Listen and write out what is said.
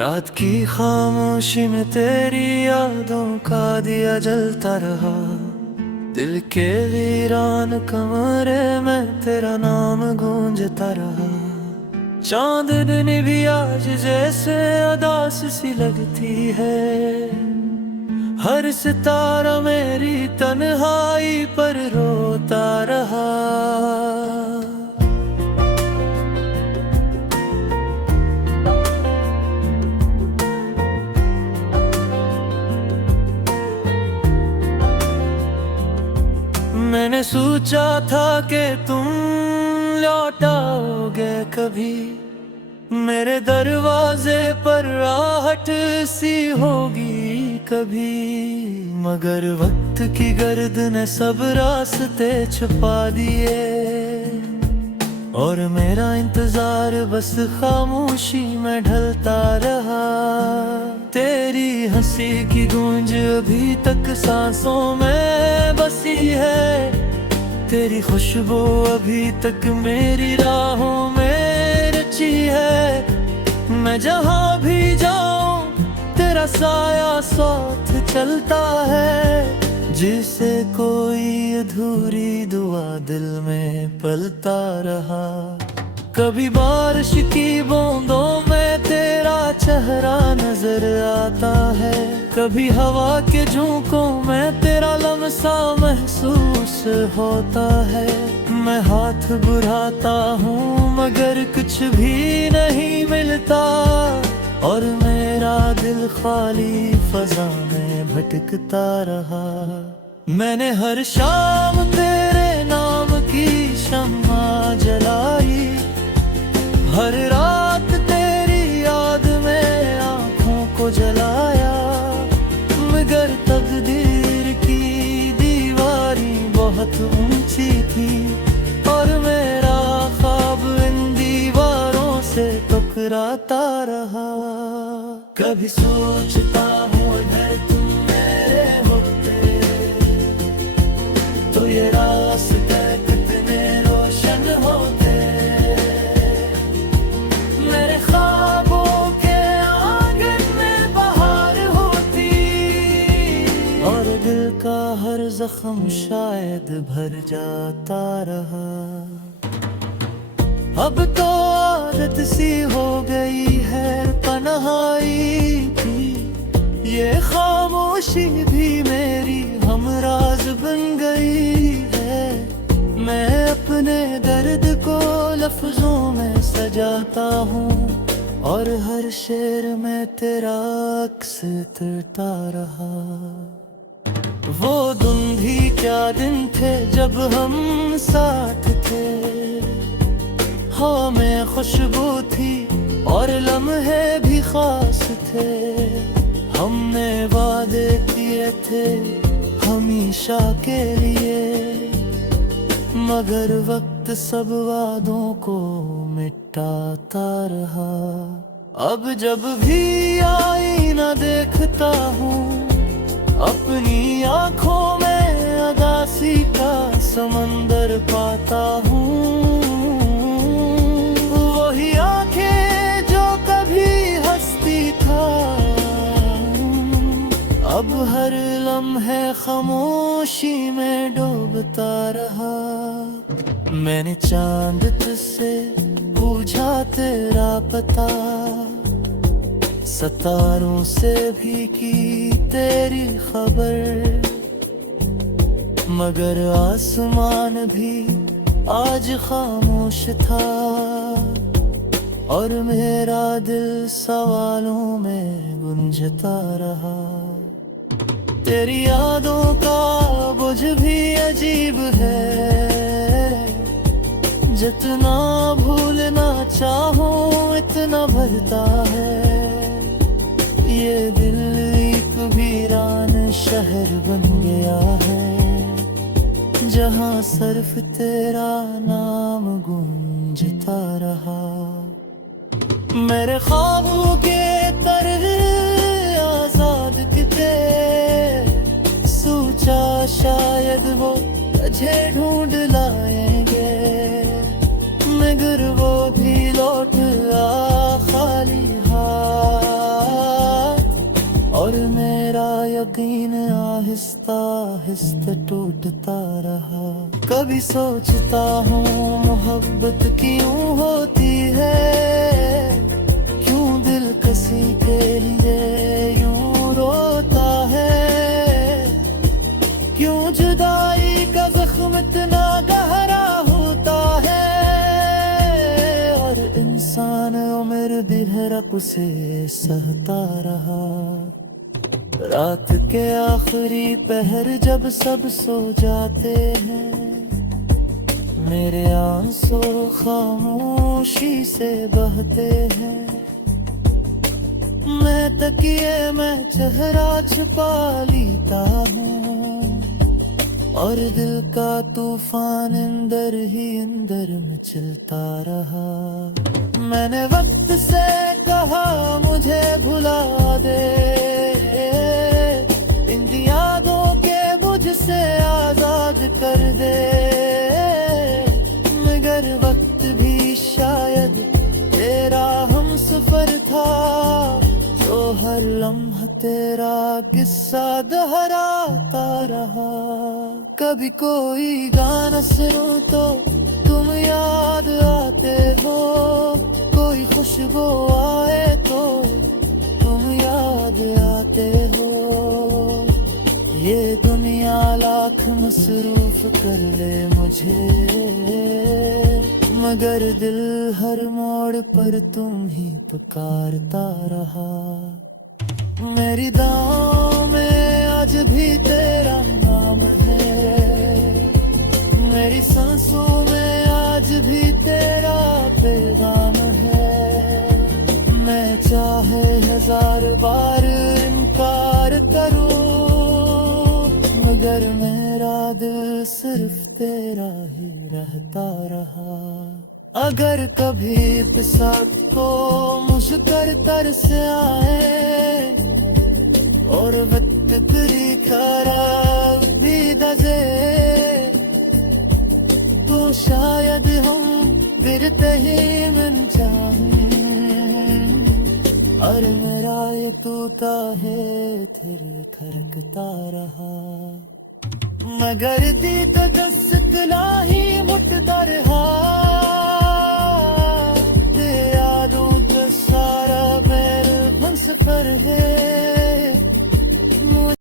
रात की खामोशी में तेरी यादों का दिया जलता रहा। दिल के वीरान कमरे में तेरा नाम गूंजता रहा। चांदनी भी आज जैसे उदास सी लगती है। हर सितारा मेरी तन्हाई पर रोता रहा। मैंने सोचा था कि तुम लौटाओगे कभी। मेरे दरवाजे पर आहट सी होगी कभी। मगर वक्त की गर्द ने सब रास्ते छुपा दिए। और मेरा इंतजार बस खामोशी में ढलता रहा। तेरी हंसी की गूंज अभी तक सांसों में बसी है। तेरी खुशबू अभी तक मेरी राहों में रची है। मैं जहाँ भी जाऊं तेरा साया साथ चलता है। जिसे कोई अधूरी दुआ दिल में पलता रहा। कभी बारिश की बूंदों में तेरा चेहरा नजर आता है। कभी हवा के झोंकों में तेरा लम्सा महसूस होता है। मैं हाथ बढ़ाता हूँ मगर कुछ भी नहीं मिलता। और मेरा दिल खाली फजा में भटकता रहा। मैंने हर शाम तेरे नाम की शम्मा जलाई। हर रात तेरी याद में आँखों को जलाया। मगर तकदीर की दीवारी बहुत ऊंची थी। और मेरा ख्वाब इन दीवारों से टकराता रहा। कभी सोचता हूँ अगर तुम मेरे होते तो ये रास्ते कितने रोशन होते। मेरे ख्वाबों के आंगन में बहार होती। और दिल का हर जख्म शायद भर जाता रहा। अब तो आदत सी हो गई है तन्हाई की। ये खामोशी भी मेरी हमराज बन गई है। मैं अपने दर्द को लफ्जों में सजाता हूँ। और हर शेर में तेरा अक्स उतरता रहा। वो दिन भी क्या दिन थे जब हम साथ थे। हवा में खुशबू थी और लम्हे भी खास थे। हमने वादे किए थे हमेशा के लिए। मगर वक्त सब वादों को मिटाता रहा। अब जब भी आईना देखता हूँ अपनी आँखों में अदासी का समंदर पाता हूँ। वही आँखें जो कभी हंसती था अब हर लम्हे खामोशी में डूबता रहा। मैंने चांद तुझसे पूछा तेरा पता। सितारों से भी की तेरी खबर। मगर आसमान भी आज खामोश था। और मेरा दिल सवालों में गुंजता रहा। तेरी यादों का बोझ भी अजीब है। जितना भूलना चाहो इतना भरता है। ये दिल एक वीरान शहर बन गया है। जहाँ सिर्फ तेरा नाम गूंजता रहा। मेरे ख्वाबों के तरह आजाद किते। सोचा शायद वो तुझे ढूंढ लाएंगे। मगर वो भी लौट आ खाली हाथ। यकीन आहिस्ता आहिस्ता टूटता रहा। कभी सोचता हूँ मोहब्बत क्यों होती है, क्यों दिल किसी के लिए यूं रोता है, क्यों जुदाई का जख्म इतना गहरा होता है, और इंसान उम्र भी हरक उसे सहता रहा। रात के आखिरी पहर जब सब सो जाते हैं, मेरे आंसू खामोशी से बहते हैं। मैं तकिए में चेहरा छुपा लेता हूँ, और दिल का तूफान अंदर ही अंदर में चलता रहा। मैंने वक्त से कहा मुझे भुला दे, इन यादों के मुझसे आजाद कर दे, मगर वक्त भी शायद तेरा हमसफर था, जो हर लम्हा तेरा किस्सा दोहराता रहा। कभी कोई गाना सुनूं तो तुम याद आते हो, कोई खुशबू आए तो तुम याद आते हो। ये दुनिया लाख मसरूफ कर ले मुझे, मगर दिल हर मोड़ पर तुम ही पुकारता रहा। मेरी दाओं में आज भी तेरा नाम है, मेरी सांसों में आज भी तेरा पैगाम है। मैं चाहे हजार बार इनकार करूं, मगर मेरा दिल सिर्फ तेरा ही रहता रहा। अगर कभी बिसात को मुझ कर तरस आए, और वक्त फिरी खराब भी दजे, तो शायद हम गिरते ही मिल जाएं, और मेरा ये तूता है फिर खरकता रहा। मगर दी तो दस्तला ही मुटदा रहा, ते यादों का सारा मेल हम सफर है।